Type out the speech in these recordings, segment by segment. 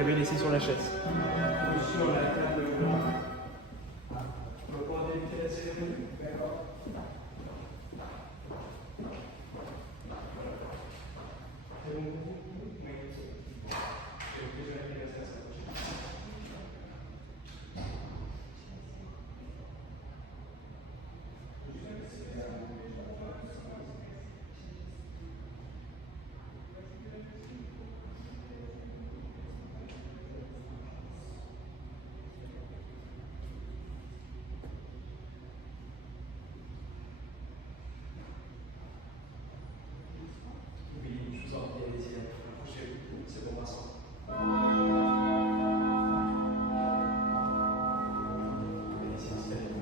l'avais laissé sur la chaise. Sur la table. On va pouvoir débuter la cérémonie. D'accord. C'est bon pour vous? Oui. J'ai le plaisir d'être à ça. Oui, je vous en prie, allez-y, approchez-vous, c'est bon, Vincent. Allez-y, installez-vous.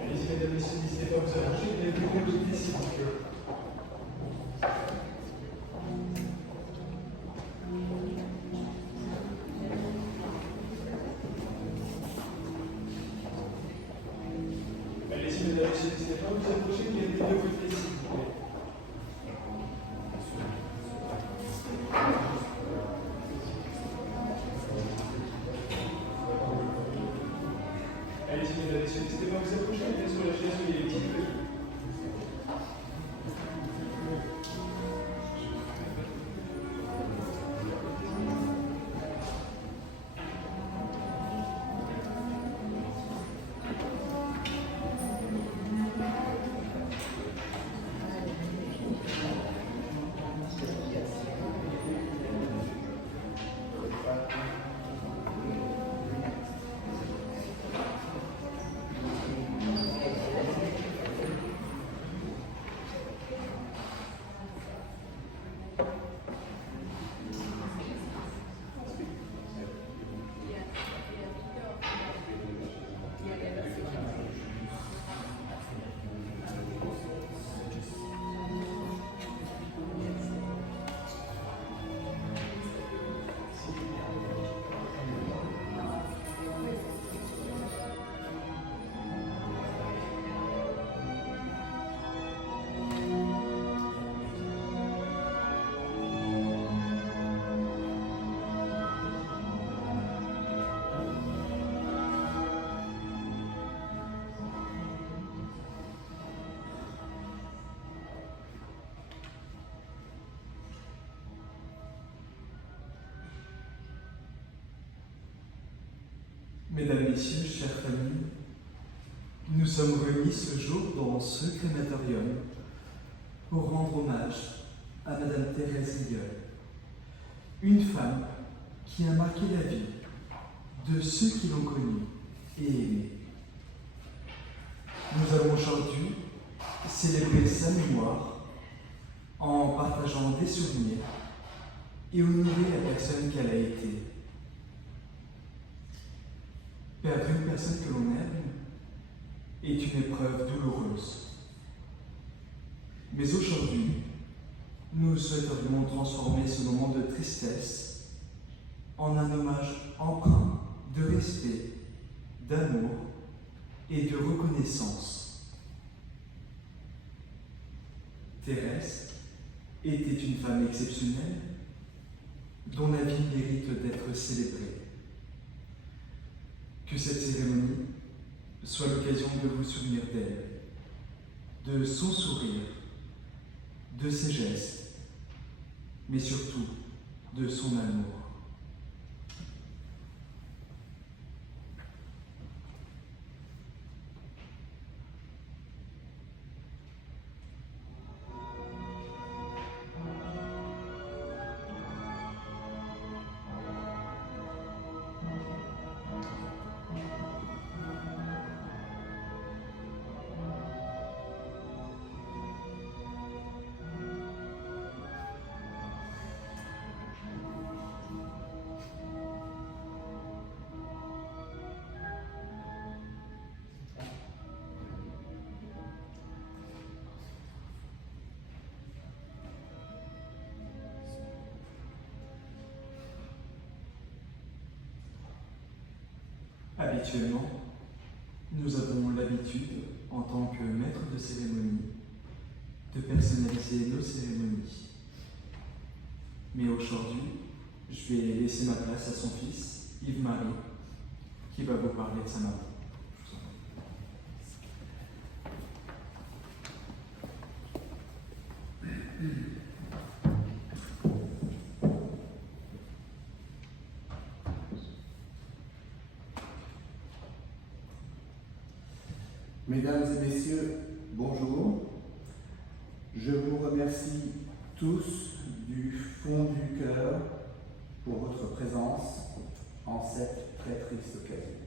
Allez-y, mesdames, messieurs, n'hésitez pas à vous approcher, vous avez plus compliqué s'il vous plaît. Allez-y, mesdames, messieurs, n'hésitez pas à vous approcher, vous avez plus compliqué s'il vous plaît. Allez-y, mesdames, messieurs, n'hésitez pas à vous approcher, vous êtes sur la chaise où il y a les petits feuilles. Mesdames, Messieurs, chères familles, nous sommes réunis ce jour dans ce crématorium pour rendre hommage à Madame Thérèse Rigueul, une femme qui a marqué la vie de ceux qui l'ont connue et aimée. Nous allons aujourd'hui célébrer sa mémoire en partageant des souvenirs et honorer la personne qu'elle a été. Perdre une personne que l'on aime est une épreuve douloureuse. Mais aujourd'hui, nous souhaiterions transformer ce moment de tristesse en un hommage empreint de respect, d'amour et de reconnaissance. Thérèse était une femme exceptionnelle dont la vie mérite d'être célébrée. Que cette cérémonie soit l'occasion de vous souvenir d'elle, de son sourire, de ses gestes, mais surtout de son amour. habituellement, nous avons l'habitude, en tant que maître de cérémonie, de personnaliser nos cérémonies. Mais aujourd'hui, je vais laisser ma place à son fils, Yves-Marie, qui va vous parler de sa maman. Mesdames et messieurs, bonjour. Je vous remercie tous du fond du cœur pour votre présence en cette très triste occasion.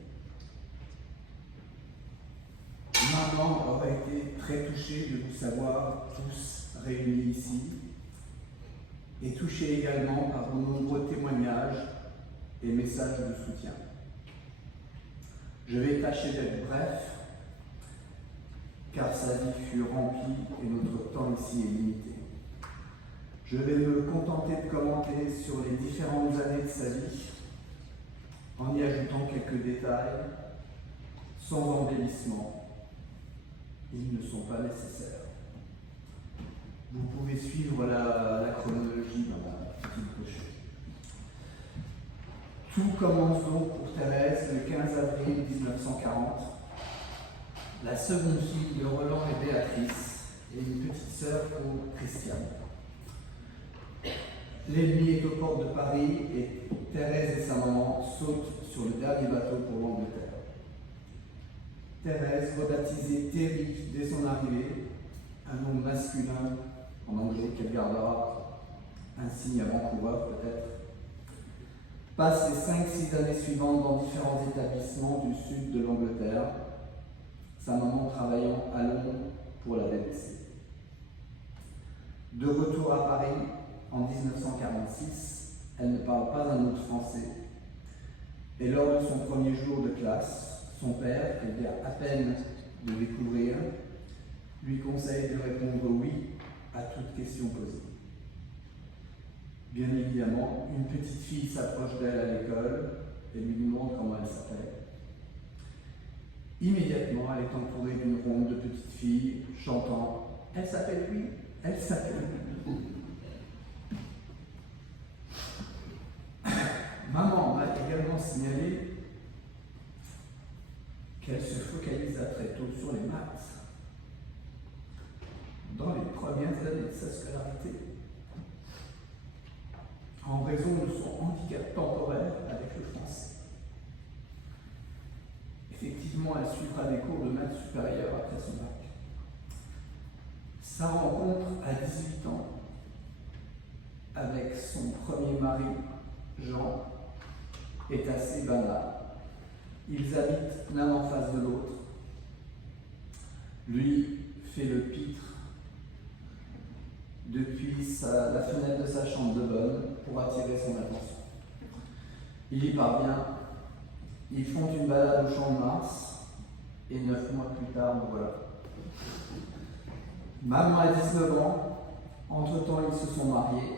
Maman aurait été très touchée de vous savoir tous réunis ici et touchée également par vos nombreux témoignages et messages de soutien. Je vais tâcher d'être bref, car sa vie fut remplie et notre temps ici est limité. Je vais me contenter de commenter sur les différentes années de sa vie, en y ajoutant quelques détails, sans embellissement. Ils ne sont pas nécessaires. Vous pouvez suivre la chronologie dans la petite brochure. Tout commence donc pour Thérèse le 15 avril 1940. La seconde fille de Roland et Béatrice, et une petite sœur pour Christiane. L'ennemi est aux portes de Paris et Thérèse et sa maman sautent sur le dernier bateau pour l'Angleterre. Thérèse, rebaptisée Terry dès son arrivée, un nom masculin en anglais qu'elle gardera, un signe à Vancouver peut-être, passe les 5-6 années suivantes dans différents établissements du sud de l'Angleterre, sa maman travaillant à Londres pour la BBC. De retour à Paris en 1946, elle ne parle pas un mot de français. Et lors de son premier jour de classe, son père, qu'elle vient à peine de découvrir, lui conseille de répondre oui à toute question posée. Bien évidemment, une petite fille s'approche d'elle à l'école et lui demande comment elle s'appelle. Immédiatement, elle est entourée d'une ronde de petites filles chantant « Elle s'appelle lui, elle s'appelle lui ». Maman m'a également signalé qu'elle se focalisa très tôt sur les maths dans les premières années de sa scolarité, en raison de son handicap temporaire avec le français. Effectivement, elle suivra des cours de maths supérieurs après son bac. Sa rencontre à 18 ans avec son premier mari, Jean, est assez banale. Ils habitent l'un en face de l'autre. Lui fait le pitre depuis la fenêtre de sa chambre de bonne pour attirer son attention. Il y parvient. Ils font une balade au Champ de Mars et 9 mois plus tard, nous voilà. Maman a 19 ans. Entre-temps, ils se sont mariés.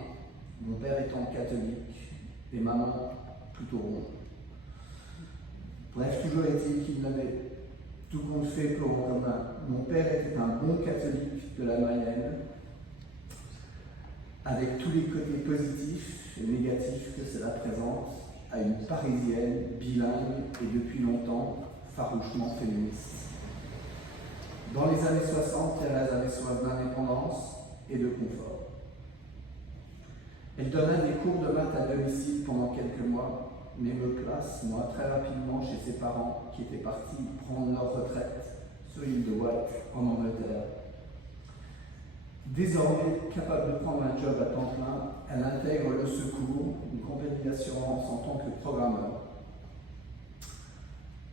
Mon père étant catholique et maman plutôt ronde. Bref, toujours est-il qu'ils n'avaient tout compte fait qu'au commun. Mon père était un bon catholique de la Mayenne, avec tous les côtés positifs et négatifs que cela présente, à une Parisienne bilingue et depuis longtemps farouchement féministe. Dans les années 60, Thérèse avait soif d'indépendance et de confort. Elle donna des cours de maths à domicile pendant quelques mois, mais me place, moi, très rapidement chez ses parents qui étaient partis prendre leur retraite sur l'île de Wight, en Angleterre. Désormais capable de prendre un job à temps plein, elle intègre le Secours, une compagnie d'assurance en tant que programmeur.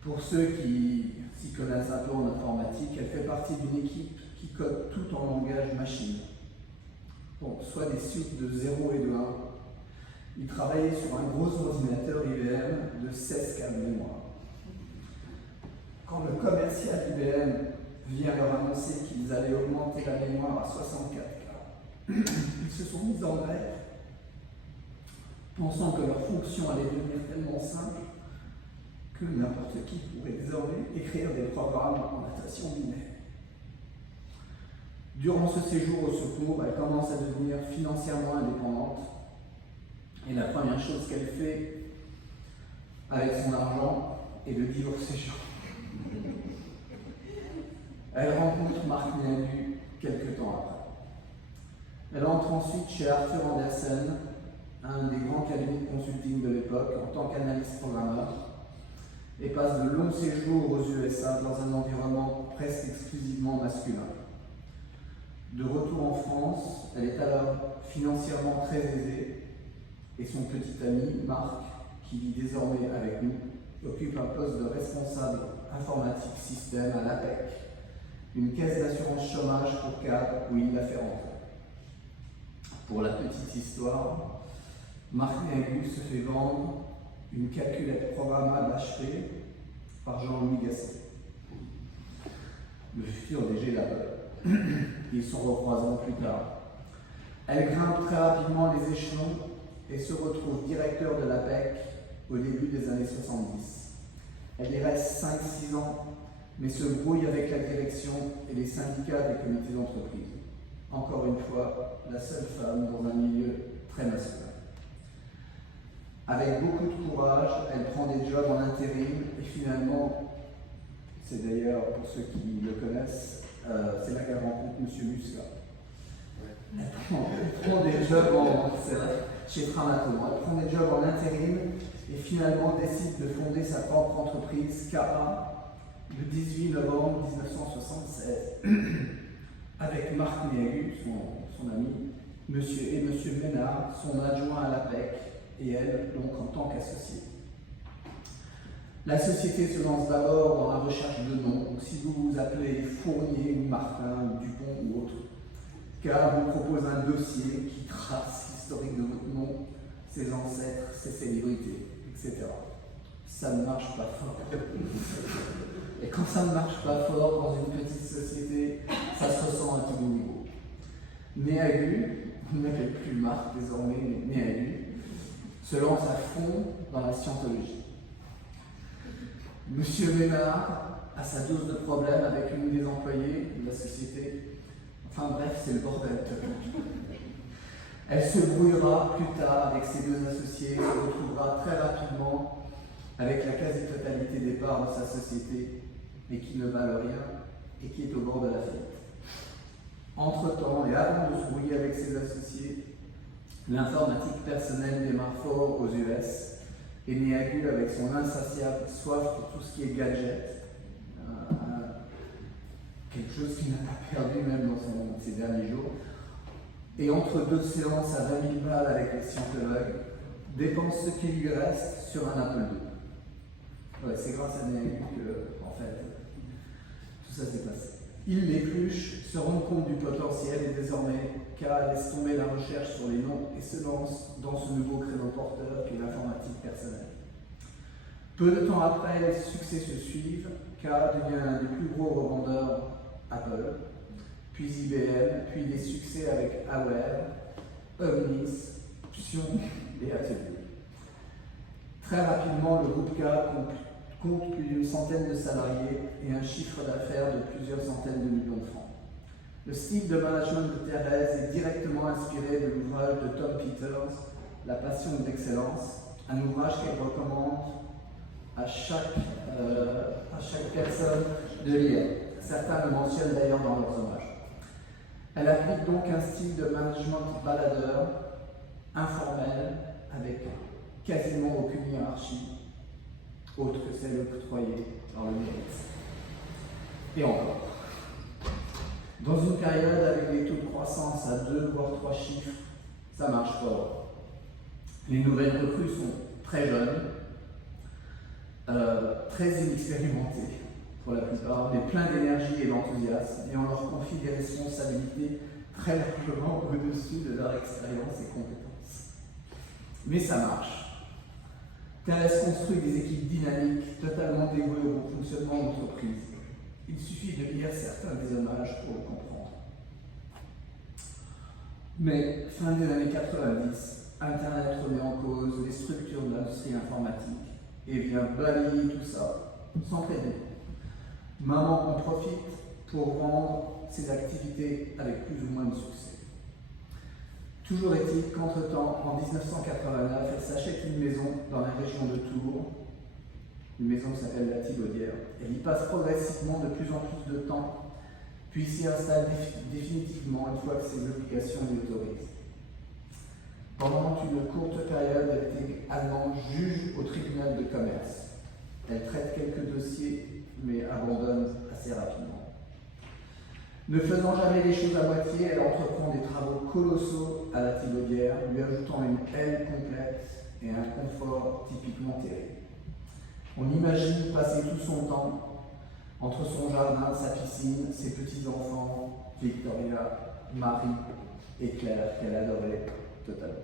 Pour ceux qui s'y connaissent un peu en informatique, elle fait partie d'une équipe qui code tout en langage machine. Donc, soit des suites de 0 et de 1. Ils travaillaient sur un gros ordinateur IBM de 16 K de mémoire. Quand le commercial IBM vient leur annoncer qu'ils allaient augmenter la mémoire à 64 K, ils se sont mis en grève, pensant que leur fonction allait devenir tellement simple que n'importe qui pourrait désormais écrire des programmes en notation binaire. Durant ce séjour au secours, elle commence à devenir financièrement indépendante. Et la première chose qu'elle fait avec son argent est de divorcer Jean. Elle rencontre Marc Néagu quelques temps après. Elle entre ensuite chez Arthur Andersen, un des grands cabinets de consulting de l'époque, en tant qu'analyste programmeur, et passe de longs séjours aux USA dans un environnement presque exclusivement masculin. De retour en France, elle est alors financièrement très aisée, et son petit ami, Marc, qui vit désormais avec nous, occupe un poste de responsable informatique système à l'APEC, une caisse d'assurance chômage pour cadres où il l'a fait rentrer. Pour la petite histoire, Marc Néagu se fait vendre une calculette programmable HP par Jean-Louis Gasset, le futur DG d'Apple. Ils se recroiseront plus tard. Elle grimpe très rapidement les échelons et se retrouve directeur de l'APEC au début des années 70. Elle y reste 5-6 ans, mais se brouille avec la direction et les syndicats des comités d'entreprise. Encore une fois, la seule femme dans un milieu très masculin. Avec beaucoup de courage, elle prend des jobs en intérim et finalement, c'est d'ailleurs pour ceux qui le connaissent, c'est là qu'elle rencontre M. Muscat. Elle prend des jobs chez Framatome. Elle prend des jobs en intérim et finalement décide de fonder sa propre entreprise, KA, le 18 novembre 1976, avec Marc Néagu, son ami, et M. Ménard, son adjoint à l'APEC, et elle, donc en tant qu'associée. La société se lance d'abord dans la recherche de noms. Donc, si vous vous appelez Fournier ou Martin ou Dupont ou autre, car vous propose un dossier qui trace l'historique de votre nom, ses ancêtres, ses célébrités, etc. Ça ne marche pas fort. Et quand ça ne marche pas fort dans une petite société, ça se ressent à tous les niveaux. Néagu, on n'appelle plus Marc désormais, mais Néagu, se lance à fond dans la scientologie. Monsieur Ménard a sa dose de problème avec l'une des employées de la société. Enfin bref, c'est le bordel. Elle se brouillera plus tard avec ses deux associés, se retrouvera très rapidement avec la quasi-totalité des parts de sa société, mais qui ne valent rien et qui est au bord de la faillite. Entre-temps, et avant de se brouiller avec ses associés, l'informatique personnelle démarre fort aux US, et Néagu, avec son insatiable soif pour tout ce qui est gadget, quelque chose qu'il n'a pas perdu même dans ses derniers jours, et entre deux séances à 20 000 balles avec les scientologues, dépense ce qui lui reste sur un Apple II. Ouais, c'est grâce à Néagu que, en fait, tout ça s'est passé. Il l'épluche, se rend compte du potentiel et désormais, K laisse tomber la recherche sur les noms et se lance dans ce nouveau créneau porteur qu'est l'informatique personnelle. Peu de temps après, les succès se suivent. K devient un des plus gros revendeurs Apple, puis IBM, puis des succès avec Aware, Omnis, Psion et Atelier. Très rapidement, le groupe K compte plus d'une centaine de salariés et un chiffre d'affaires de plusieurs centaines de millions de francs. Le style de management de Thérèse est directement inspiré de l'ouvrage de Tom Peters, La passion de l'excellence, un ouvrage qu'elle recommande à chaque personne de lire. Certains le mentionnent d'ailleurs dans leurs hommages. Elle applique donc un style de management baladeur, informel, avec quasiment aucune hiérarchie, autre que celle octroyée dans le mérite. Et encore. Dans une période avec des taux de croissance à 2 voire 3 chiffres, ça marche fort. Les nouvelles recrues sont très jeunes, très inexpérimentées pour la plupart, mais pleins d'énergie et d'enthousiasme, et on leur confie des responsabilités très largement au-dessus de leur expérience et compétences. Mais ça marche. Thérèse construit des équipes dynamiques, totalement dévouées au bon fonctionnement de l'entreprise. Il suffit de lire certains des hommages pour le comprendre. Mais, fin des années 90, Internet remet en cause les structures de l'industrie informatique et vient balayer tout ça, sans prévenir. Maman en profite pour rendre ses activités avec plus ou moins de succès. Toujours est-il qu'entre-temps, en 1989, elle s'achète une maison dans la région de Tours, une maison qui s'appelle la Thibaudière. Elle y passe progressivement de plus en plus de temps, puis s'y installe définitivement une fois que ses obligations l'y autorisent. Pendant une courte période, elle est également juge au tribunal de commerce. Elle traite quelques dossiers, mais abandonne assez rapidement. Ne faisant jamais les choses à moitié, elle entreprend des travaux colossaux à la Thibaudière, lui ajoutant une aile complète et un confort typiquement terrible. On imagine passer tout son temps entre son jardin, sa piscine, ses petits-enfants, Victoria, Marie et Claire, qu'elle adorait totalement.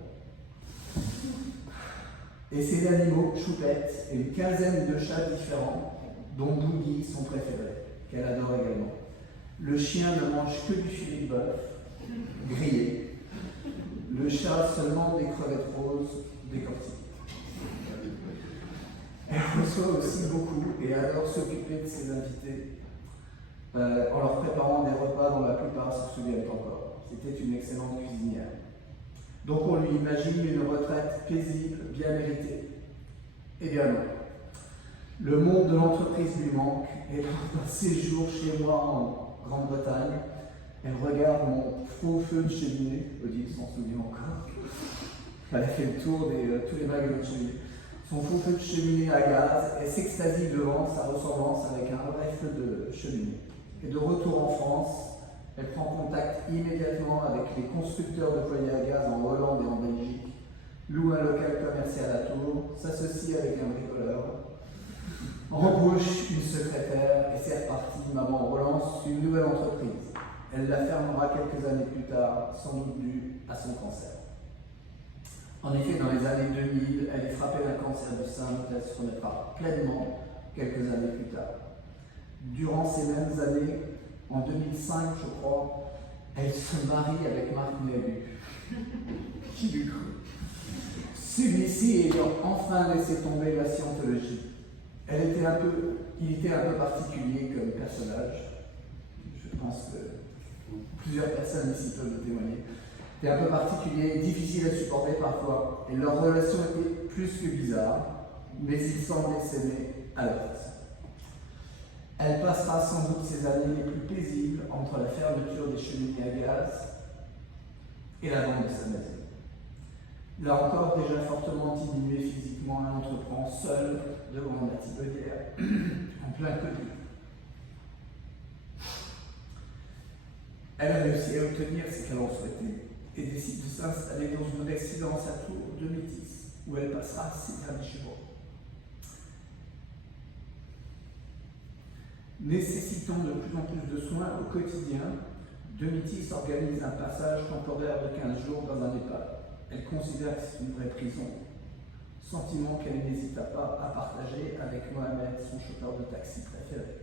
Et ses animaux, Choupette, et une quinzaine de chats différents, dont Boogie, son préféré, qu'elle adore également. Le chien ne mange que du filet de bœuf, grillé. Le chat seulement des crevettes roses décortiquées. Elle reçoit aussi beaucoup et adore s'occuper de ses invités en leur préparant des repas dont la plupart se souviennent encore. C'était une excellente cuisinière. Donc on lui imagine une retraite paisible, bien méritée. Eh bien non. Le monde de l'entreprise lui manque et lors d'un séjour chez moi en Grande-Bretagne, elle regarde mon faux feu de cheminée, Odile s'en souvient encore. Elle a fait le tour de tous les magasins de cheminée. Son faux feu de cheminée à gaz et s'extasie devant sa ressemblance avec un vrai feu de cheminée. Et de retour en France, elle prend contact immédiatement avec les constructeurs de foyers à gaz en Hollande et en Belgique, loue un local commercial à Tours, s'associe avec un bricoleur, embauche une secrétaire et c'est reparti. Maman relance une nouvelle entreprise. Elle la fermera quelques années plus tard, sans doute dû à son cancer. En effet, dans les années 2000, elle est frappée d'un cancer du sein dont elle se remettra pleinement quelques années plus tard. Durant ces mêmes années, en 2005, je crois, elle se marie avec Marc Nélu. Qui l'eût cru? Celui-ci ayant enfin laissé tomber la scientologie. Il était un peu particulier comme personnage. Je pense que plusieurs personnes ici peuvent le témoigner. C'était un peu particulier, difficile à supporter parfois. Et leur relation était plus que bizarre, mais ils semblaient s'aimer à leur façon. Elle passera sans doute ses années les plus paisibles entre la fermeture des cheminées à gaz et la vente de sa maison. Là encore, déjà fortement diminuée physiquement, elle entreprend seule devant la Thibaudière, en plein Covid. Elle a réussi à obtenir ce qu'elle en souhaitait et décide de s'installer dans une résidence à Tours de Métis, où elle passera ses derniers jours. Nécessitant de plus en plus de soins au quotidien, Domitis organise un passage temporaire de 15 jours dans un EHPAD. Elle considère que c'est une vraie prison, sentiment qu'elle n'hésita pas à partager avec Mohamed, son chauffeur de taxi préféré.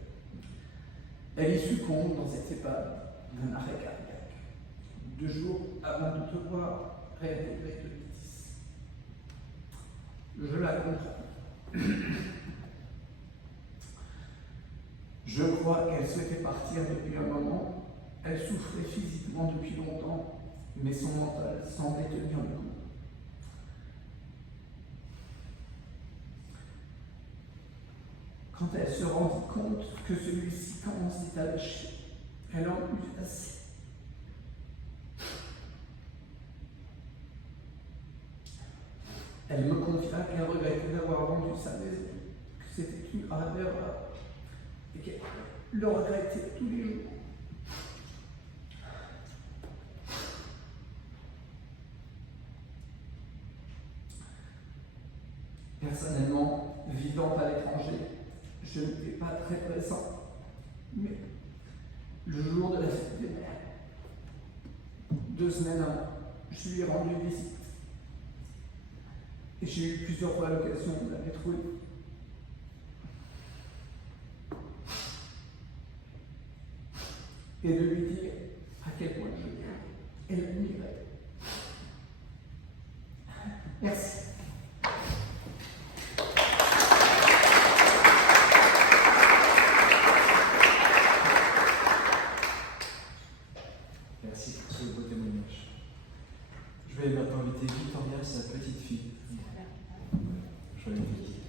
Elle y succombe dans cet EHPAD d'un arrêt cardiaque, 2 jours avant de devoir réintégrer Domitis. Je la comprends. Je crois qu'elle souhaitait partir depuis un moment. Elle souffrait physiquement depuis longtemps, mais son mental semblait tenir le coup. Quand elle se rendit compte que celui-ci commençait à lâcher, elle en eut assez. Elle me confia qu'elle regrettait d'avoir vendu sa maison, que c'était une grave erreur et qu'elle le regrettait tous les jours. Personnellement, vivant à l'étranger, je n'étais pas très présent, mais le jour de la fête des mères, 2 semaines avant, je lui ai rendu visite. Et j'ai eu plusieurs fois l'occasion de la retrouver. Et de lui dire à quel point je l'aime et l'admirais. Merci. vais maintenant inviter Victoria, sa petite fille. Joyeuse fille.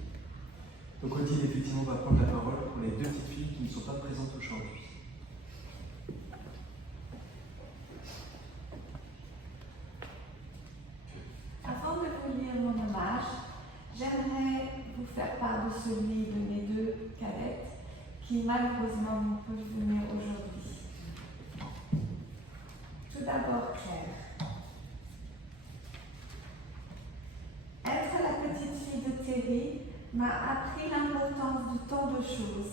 Donc Odile, effectivement, va prendre la parole pour les deux petites filles qui ne sont pas présentes aujourd'hui. Avant de vous lire mon hommage, j'aimerais vous faire part de celui de mes deux cadettes qui malheureusement ne peuvent venir aujourd'hui. Tout d'abord, Claire. Être la petite fille de Terry m'a appris l'importance de tant de choses.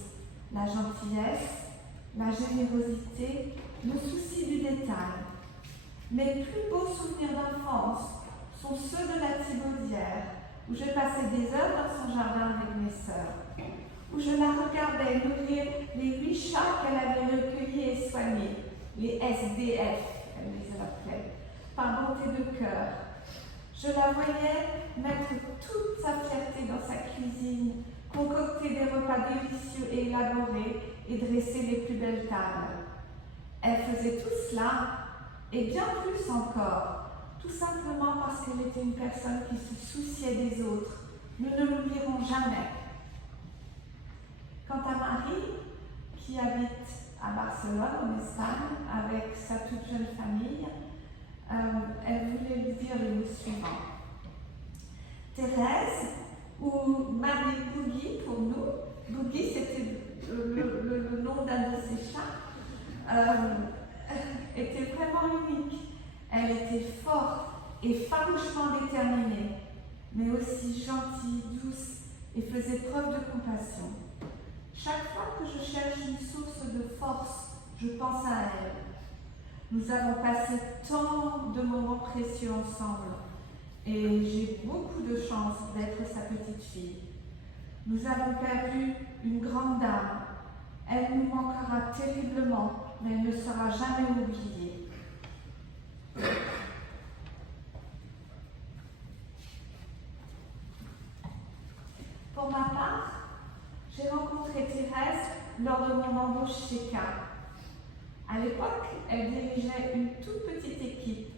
La gentillesse, la générosité, le souci du détail. Mes plus beaux souvenirs d'enfance sont ceux de la Thibaudière, où je passais des heures dans son jardin avec mes sœurs, où je la regardais nourrir les 8 chats qu'elle avait recueillis et soignés, les SDF, elle les appelait, par bonté de cœur. Je la voyais mettre toute sa fierté dans sa cuisine, concocter des repas délicieux et élaborés et dresser les plus belles tables. Elle faisait tout cela, et bien plus encore, tout simplement parce qu'elle était une personne qui se souciait des autres. Nous ne l'oublierons jamais. Quant à Marie, qui habite à Barcelone, en Espagne, avec sa toute jeune famille, elle voulait lui dire le mot suivant. Thérèse, ou Marie Boogie pour nous, Boogie c'était le nom d'un de ses chats, était vraiment unique. Elle était forte et farouchement déterminée, mais aussi gentille, douce et faisait preuve de compassion. Chaque fois que je cherche une source de force, je pense à elle. Nous avons passé tant de moments précieux ensemble et j'ai beaucoup de chance d'être sa petite fille. Nous avons perdu une grande dame. Elle nous manquera terriblement, mais elle ne sera jamais oubliée. Pour ma part, j'ai rencontré Thérèse lors de mon embauche chez K. À l'époque, elle dirigeait une toute petite équipe.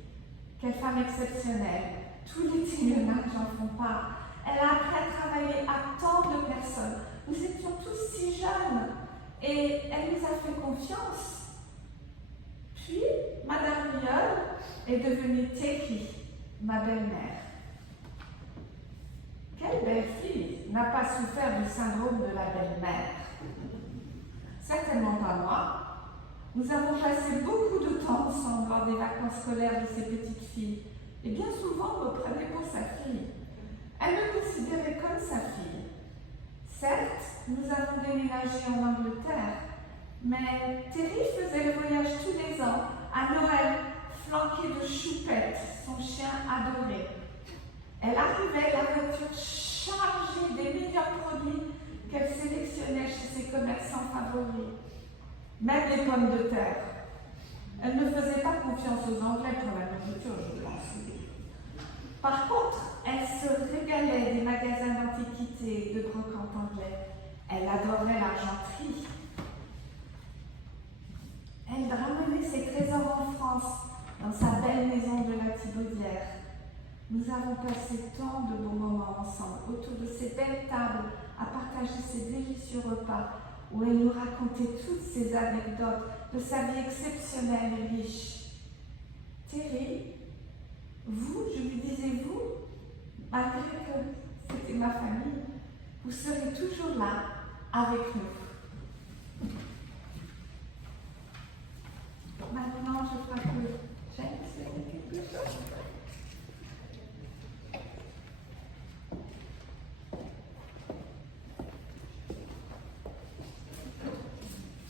Quelle femme exceptionnelle. Tous les témoignages j'en font part. Elle a appris à travailler à tant de personnes. Nous étions tous si jeunes et elle nous a fait confiance. Puis, Madame Riol est devenue Terry, ma belle-mère. Quelle belle fille n'a pas souffert du syndrome de la belle-mère? Certainement pas moi. Nous avons passé beaucoup de temps ensemble lors des vacances scolaires de ces petites filles, et bien souvent me prenait pour sa fille. Elle me considérait comme sa fille. Certes, nous avons déménagé en Angleterre, mais Terry faisait le voyage tous les ans, à Noël, flanquée de Choupette, son chien adoré. Elle arrivait, la voiture chargée des meilleurs produits qu'elle sélectionnait chez ses commerçants favoris. Même les pommes de terre. Elle ne faisait pas confiance aux Anglais pour la nourriture, je pense. Par contre, elle se régalait des magasins d'antiquités et de brocantes anglais. Elle adorait l'argenterie. Elle ramenait ses trésors en France, dans sa belle maison de la Thibaudière. Nous avons passé tant de beaux moments ensemble, autour de ces belles tables, à partager ces délicieux repas, où elle nous racontait toutes ces anecdotes de sa vie exceptionnelle et riche. Terry, vous, je lui disais vous, malgré que c'était ma famille, vous serez toujours là, avec nous. Maintenant, je crois que James fait quelque chose.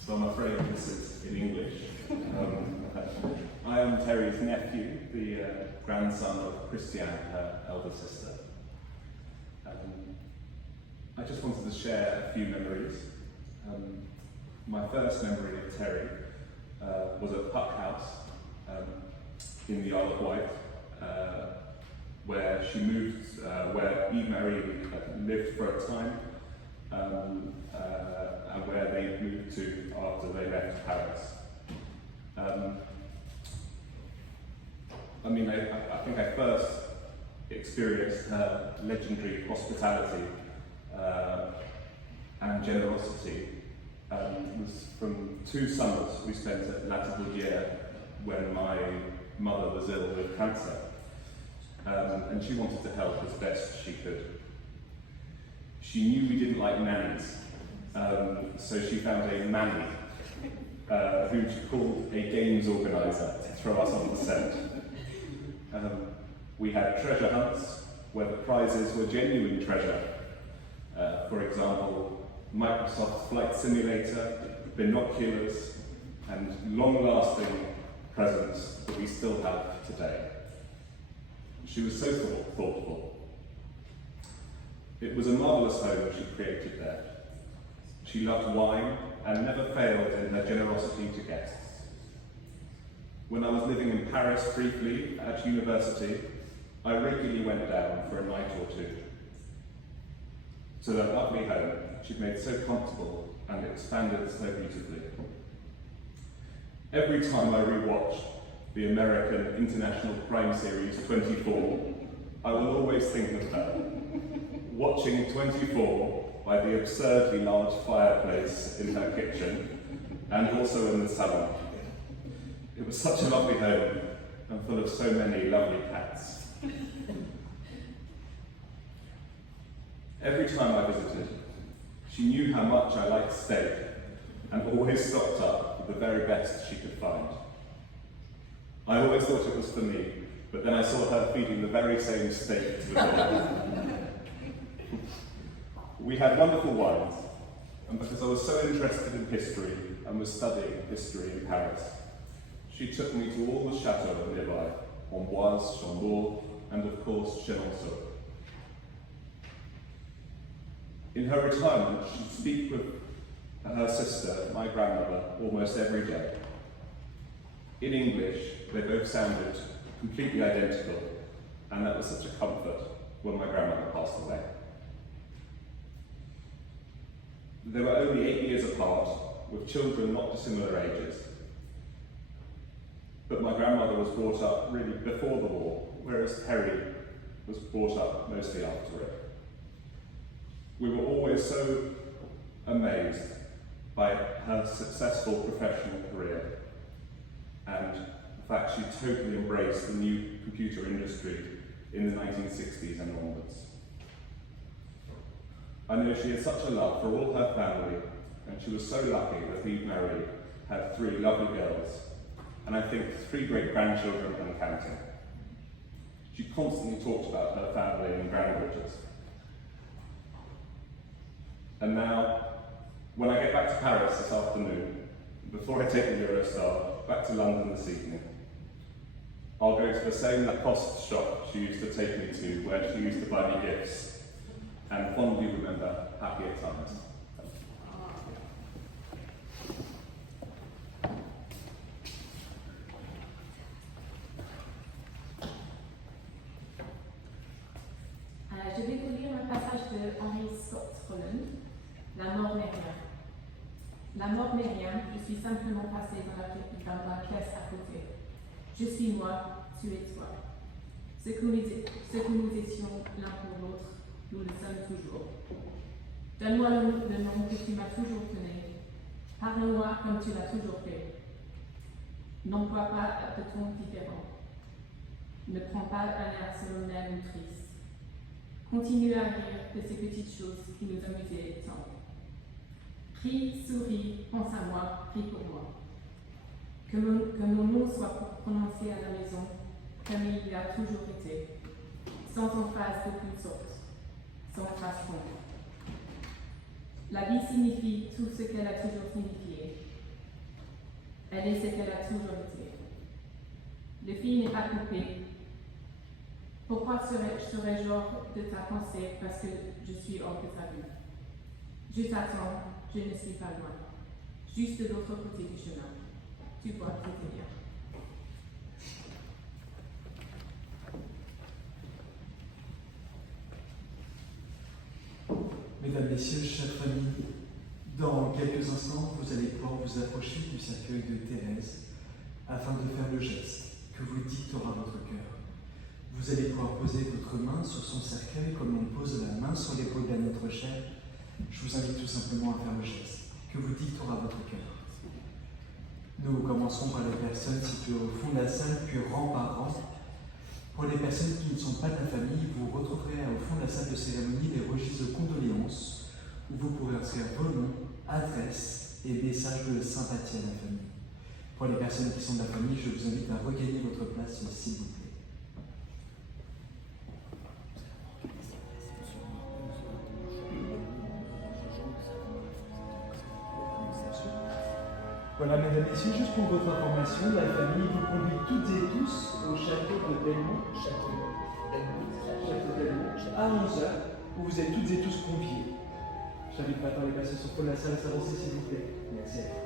So I'm afraid this is in English. I am Terry's nephew, the grandson of Christiane, her elder sister. I just wanted to share a few memories. My first memory of Terry was at Puck House in the Isle of Wight, where she moved, where Eve-Marie lived for a time, and where they moved to after they left Paris. I mean, I think I first experienced her legendary hospitality and generosity was from 2 summers we spent at La Tavoudière when my mother was ill with cancer. And she wanted to help as best she could. She knew we didn't like nannies, so she found a nanny who she called a games organizer to throw us on the scent. We had treasure hunts where the prizes were genuine treasure. For example, Microsoft Flight Simulator, binoculars, and long-lasting presents that we still have today. She was so thoughtful. It was a marvellous home she created there. She loved wine and never failed in her generosity to guests. When I was living in Paris briefly at university, I regularly went down for a night or 2. To that lovely home she'd made so comfortable and expanded so beautifully. Every time I rewatch the American international crime series 24, I will always think of her, watching 24 by the absurdly large fireplace in her kitchen and also in the salon. It was such a lovely home and full of so many lovely cats. Every time I visited, she knew how much I liked steak and always stocked up with the very best she could find. I always thought it was for me, but then I saw her feeding the very same steak to the dog. We had wonderful wines, and because I was so interested in history and was studying history in Paris, she took me to all the chateaux nearby, Amboise, Chambord, and of course Chenonceau. In her retirement, she'd speak with her sister, my grandmother, almost every day. In English, they both sounded completely identical, and that was such a comfort when my grandmother passed away. They were only 8 years apart, with children not dissimilar ages. But my grandmother was brought up really before the war, whereas Terry was brought up mostly after it. We were always so amazed by her successful professional career and the fact she totally embraced the new computer industry in the 1960s and onwards. I know she had such a love for all her family, and she was so lucky that Eve Marie had 3 lovely girls, and I think 3 great-grandchildren and counting. She constantly talked about her family and granddaughters. And now, when I get back to Paris this afternoon, before I take the Eurostar back to London this evening, I'll go to the same Lacoste shop she used to take me to, where she used to buy me gifts, and fondly remember happier times. Je vais vous lire un passage de Henry Scott Holland, La mort n'est rien. La mort n'est rien, je suis simplement passé dans la pièce à côté. Je suis moi, tu es toi. Ce que nous étions l'un pour l'autre, nous le sommes toujours. Donne-moi le nom que tu m'as toujours donné. Parle-moi comme tu l'as toujours fait. N'emploie pas de ton différent. Ne prends pas un air solennel ou triste. Continue à rire de ces petites choses qui nous amusaient tant. Prie, souris, pense à moi, prie pour moi. Que mon nom soit prononcé à la maison, comme il y a toujours été, sans emphase d'aucune sorte, sans façon. La vie signifie tout ce qu'elle a toujours signifié. Elle est ce qu'elle a toujours été. Le fil n'est pas coupé. Pourquoi serais-je hors de ta pensée parce que je suis hors de ta vue? Je t'attends, je ne suis pas loin. Juste de l'autre côté du chemin. Tu vois, tout est bien. Mesdames, Messieurs, chère famille, dans quelques instants, vous allez pouvoir vous approcher du cercueil de Thérèse afin de faire le geste que vous dictera votre cœur. Vous allez pouvoir poser votre main sur son cercueil comme on pose la main sur l'épaule d'un être cher. Je vous invite tout simplement à faire le geste que vous dictera votre cœur. Nous commencerons par les personnes situées au fond de la salle, puis rang par rang. Pour les personnes qui ne sont pas de la famille, vous retrouverez au fond de la salle de cérémonie des registres de condoléances où vous pourrez inscrire vos noms, adresses et messages de sympathie à la famille. Pour les personnes qui sont de la famille, je vous invite à regagner votre place, s'il vous plaît. Voilà, mesdames et messieurs, juste pour votre information, la famille vous convie toutes et tous au château de Belmont, à 11h, où vous êtes toutes et tous conviés. J'invite maintenant les personnes sur le fond de la salle à s'avancer, s'il vous plaît. Merci à vous.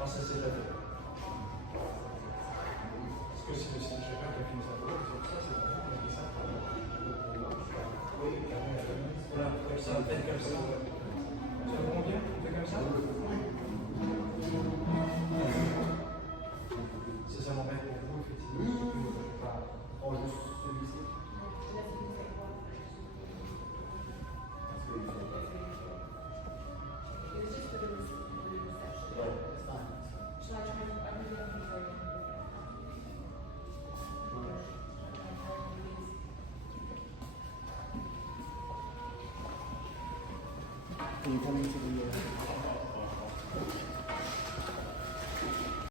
Alors ça c'est la tête. Parce que c'est chacun qui a fini sa photo, c'est pour ça, c'est vrai, on a dit ça. Oui, voilà, comme ça, faites comme ça. Ça vous convient? On fait comme ça? Ça m'embête pour vous, effectivement. Oh, juste celui-ci. Are you coming to the